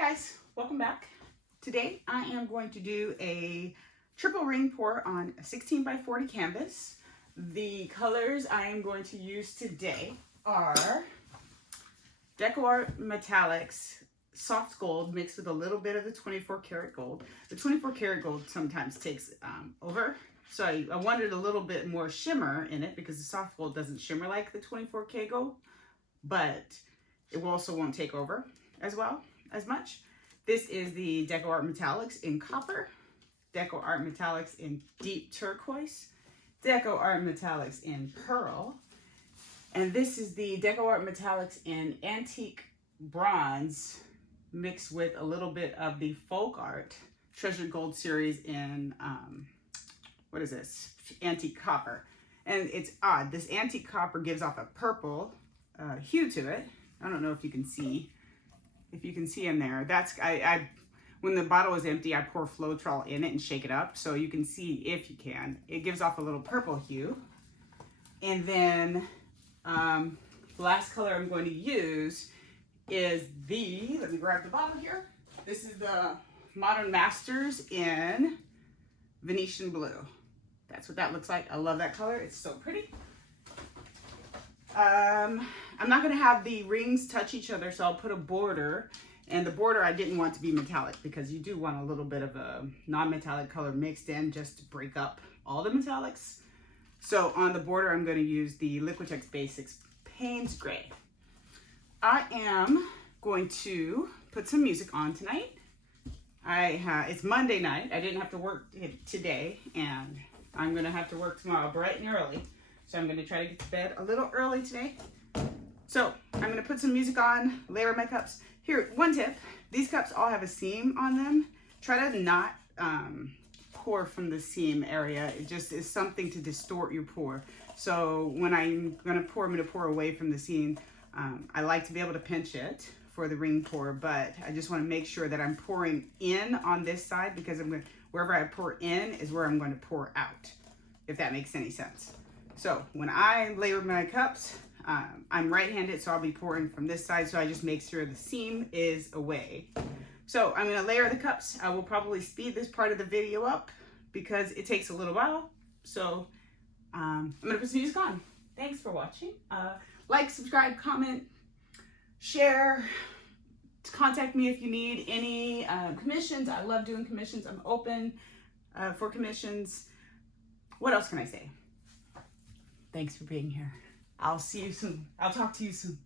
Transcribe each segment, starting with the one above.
Hi guys, welcome back. Today I am going to do a triple ring pour on a 16 by 40 canvas. The colors I am going to use today are DecoArt Metallics soft gold mixed with a little bit of the 24 karat gold. The 24 karat gold sometimes takes over, so I wanted a little bit more shimmer in it because the soft gold doesn't shimmer like the 24K gold, but it also won't take over as much. This is the DecoArt Metallics in copper, DecoArt Metallics in deep turquoise, DecoArt Metallics in pearl, and this is the DecoArt Metallics in antique bronze mixed with a little bit of the FolkArt Treasured Gold series in, what is this? Antique copper. And it's odd, this antique copper gives off a purple hue to it. I don't know if you can see. If you can see in there, that's, when the bottle is empty, I pour Floetrol in it and shake it up so you can see if you can. It gives off a little purple hue. And then the last color I'm going to use is let me grab the bottle here. This is the Modern Masters in Venetian blue. That's what that looks like. I love that color. It's so pretty. I'm not going to have the rings touch each other, so I'll put a border, and the border I didn't want to be metallic because you do want a little bit of a non-metallic color mixed in just to break up all the metallics. So on the border I'm going to use the Liquitext Basics Payne's Gray. I am going to put some music on tonight. It's Monday night. I didn't have to work today, and I'm going to have to work tomorrow bright and early. So I'm going to try to get to bed a little early today. So I'm going to put some music on, layer my cups. Here, one tip. These cups all have a seam on them. Try to not pour from the seam area. It just is something to distort your pour. So when I'm going to pour, I'm going to pour away from the seam. I like to be able to pinch it for the ring pour, but I just want to make sure that I'm pouring in on this side because wherever I pour in is where I'm going to pour out, if that makes any sense. So when I layer my cups, I'm right-handed, so I'll be pouring from this side, so I just make sure the seam is away. So I'm gonna layer the cups. I will probably speed this part of the video up because it takes a little while. So I'm gonna put some music on. Thanks for watching. Like, subscribe, comment, share. Contact me if you need any commissions. I love doing commissions. I'm open for commissions. What else can I say? Thanks for being here. I'll see you soon. I'll talk to you soon.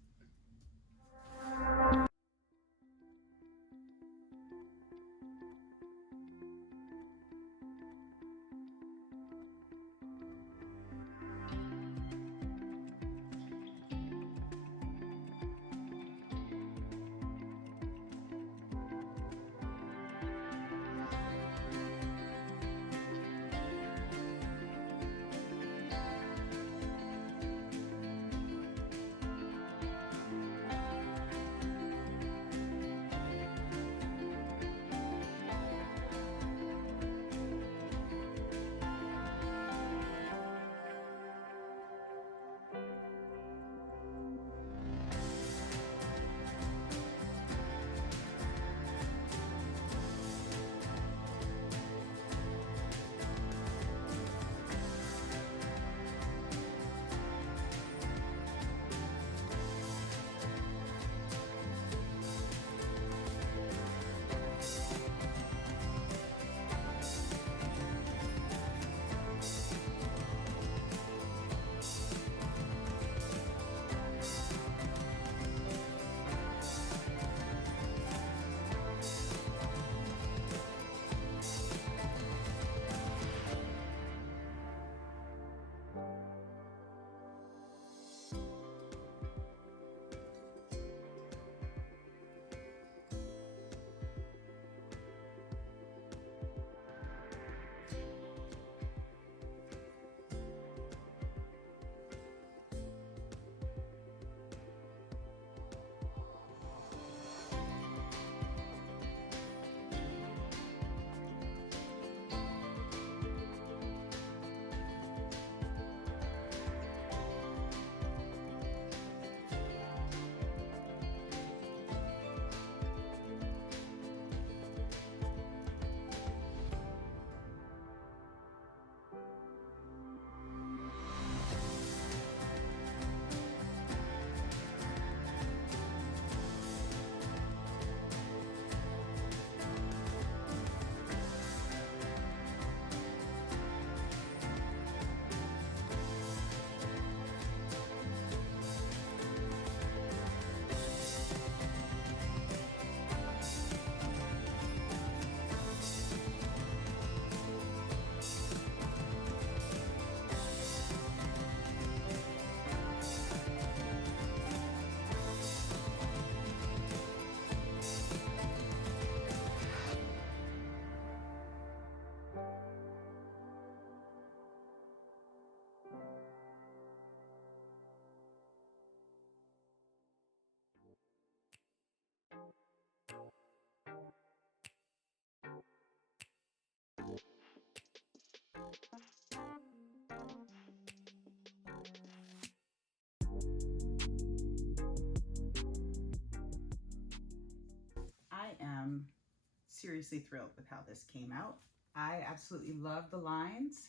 seriously thrilled with how this came out. I absolutely love the lines.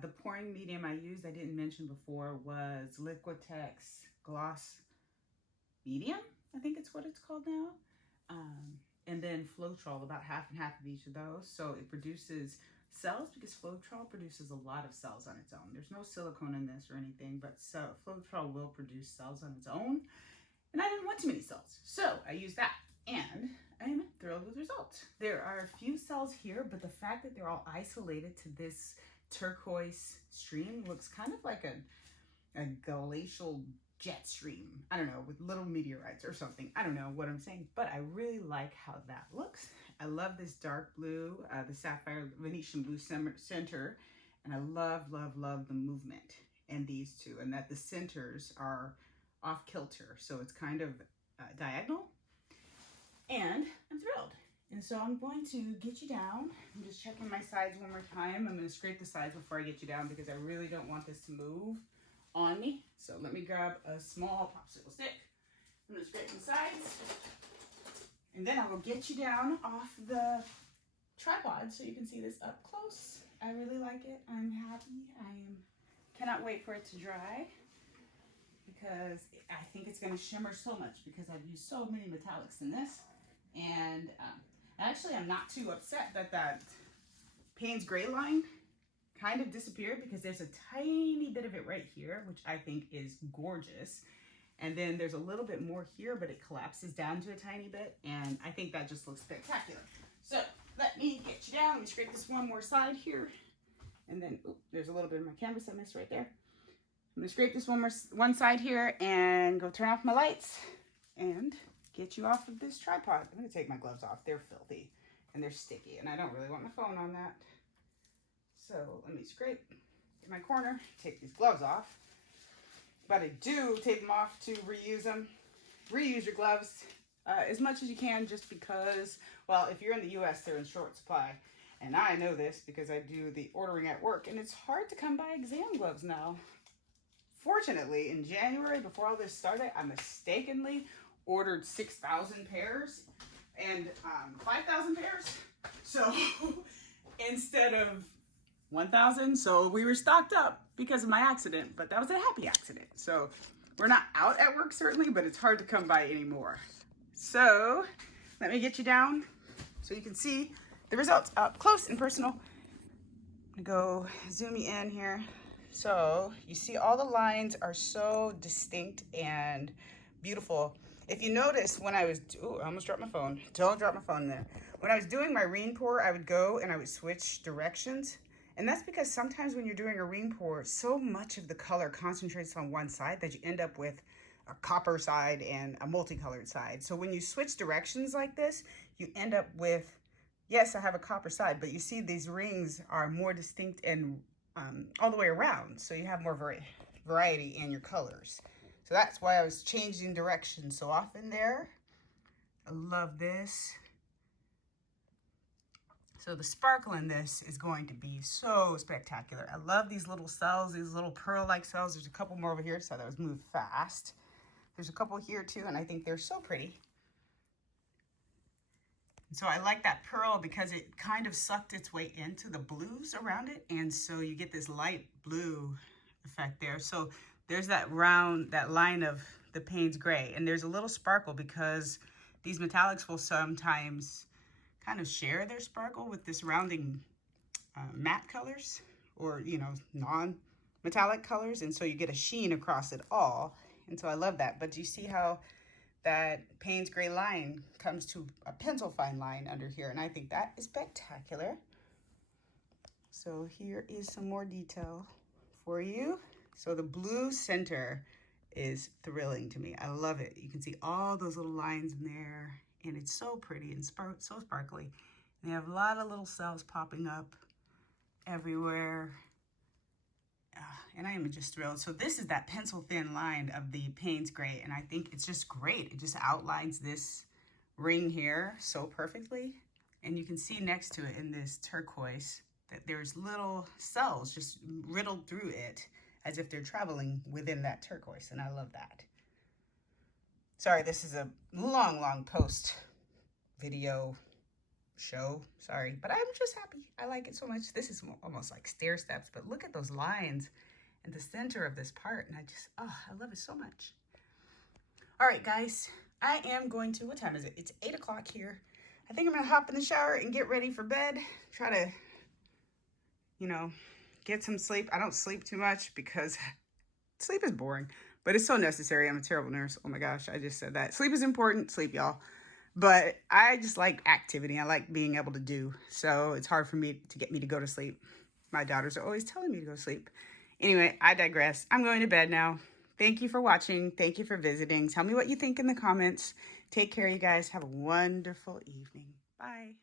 The pouring medium I used, I didn't mention before, was Liquitext Gloss Medium. I think it's what it's called now. And then Floetrol, about half and half of each of those. So it produces cells because Floetrol produces a lot of cells on its own. There's no silicone in this or anything, but so Floetrol will produce cells on its own. And I didn't want too many cells, so I used that. And I'm thrilled with the results. There are a few cells here, but the fact that they're all isolated to this turquoise stream looks kind of like a glacial jet stream. I don't know, with little meteorites or something. I don't know what I'm saying, but I really like how that looks. I love this dark blue, the sapphire Venetian blue center, and I love, love, love the movement in these two, and that the centers are off kilter, so it's kind of diagonal. And I'm thrilled. And so I'm going to get you down. I'm just checking my sides one more time. I'm going to scrape the sides before I get you down because I really don't want this to move on me. So let me grab a small popsicle stick. I'm going to scrape the sides. And then I will get you down off the tripod so you can see this up close. I really like it. I'm happy. Cannot wait for it to dry, because I think it's going to shimmer so much because I've used so many metallics in this. And actually, I'm not too upset that that Payne's gray line kind of disappeared, because there's a tiny bit of it right here, which I think is gorgeous. And then there's a little bit more here, but it collapses down to a tiny bit. And I think that just looks spectacular. So let me get you down. Let me scrape this one more side here. And then, oops, there's a little bit of my canvas I missed right there. I'm gonna scrape this one side here and go turn off my lights and get you off of this tripod. I'm gonna take my gloves off. They're filthy and they're sticky, and I don't really want my phone on that. So let me scrape in my corner, take these gloves off. But I do take them off to reuse them. Reuse your gloves as much as you can, just because, well, if you're in the US, they're in short supply. And I know this because I do the ordering at work, and it's hard to come by exam gloves now. Fortunately, in January, before all this started, I mistakenly ordered 6,000 pairs and 5,000 pairs. So instead of 1,000, so we were stocked up because of my accident, but that was a happy accident. So we're not out at work certainly, but it's hard to come by anymore. So let me get you down so you can see the results up close and personal. I'm gonna go zoom you in here. So you see all the lines are so distinct and beautiful. If you notice, when I was, oh, I almost dropped my phone. Don't drop my phone there. When I was doing my ring pour, I would go and I would switch directions. And that's because sometimes when you're doing a ring pour, so much of the color concentrates on one side that you end up with a copper side and a multicolored side. So when you switch directions like this, you end up with, yes, I have a copper side, but you see these rings are more distinct and all the way around. So you have more variety in your colors. So that's why I was changing direction so often there. I love this. So the sparkle in this is going to be so spectacular. I love these little cells, these little pearl-like cells. There's a couple more over here, so that was moved fast. There's a couple here too, and I think they're so pretty. So I like that pearl because it kind of sucked its way into the blues around it. And so you get this light blue effect there. So there's that round, that line of the Payne's gray. And there's a little sparkle because these metallics will sometimes kind of share their sparkle with this rounding matte colors, or, you know, non-metallic colors. And so you get a sheen across it all. And so I love that. But do you see how that Payne's gray line comes to a pencil fine line under here? And I think that is spectacular. So here is some more detail for you. So the blue center is thrilling to me. I love it. You can see all those little lines in there, and it's so pretty and so sparkly. And they have a lot of little cells popping up everywhere. And I am just thrilled. So this is that pencil thin line of the Payne's gray, and I think it's just great. It just outlines this ring here so perfectly. And you can see next to it in this turquoise that there's little cells just riddled through it as if they're traveling within that turquoise, and I love that. Sorry, this is a long post video show. Sorry, but I'm just happy. I like it so much. This is almost like stair steps, but look at those lines in the center of this part. And I just, oh, I love it so much. All right, guys, I am going to, what time is it? It's 8 o'clock here. I think I'm gonna hop in the shower and get ready for bed. Try to, you know, get some sleep. I don't sleep too much because sleep is boring, but it's so necessary. I'm a terrible nurse. Oh my gosh, I just said that. Sleep is important. Sleep, y'all. But I just like activity. I like being able to do. So it's hard for me to get me to go to sleep. My daughters are always telling me to go to sleep. Anyway, I digress. I'm going to bed now. Thank you for watching. Thank you for visiting. Tell me what you think in the comments. Take care, you guys. Have a wonderful evening. Bye.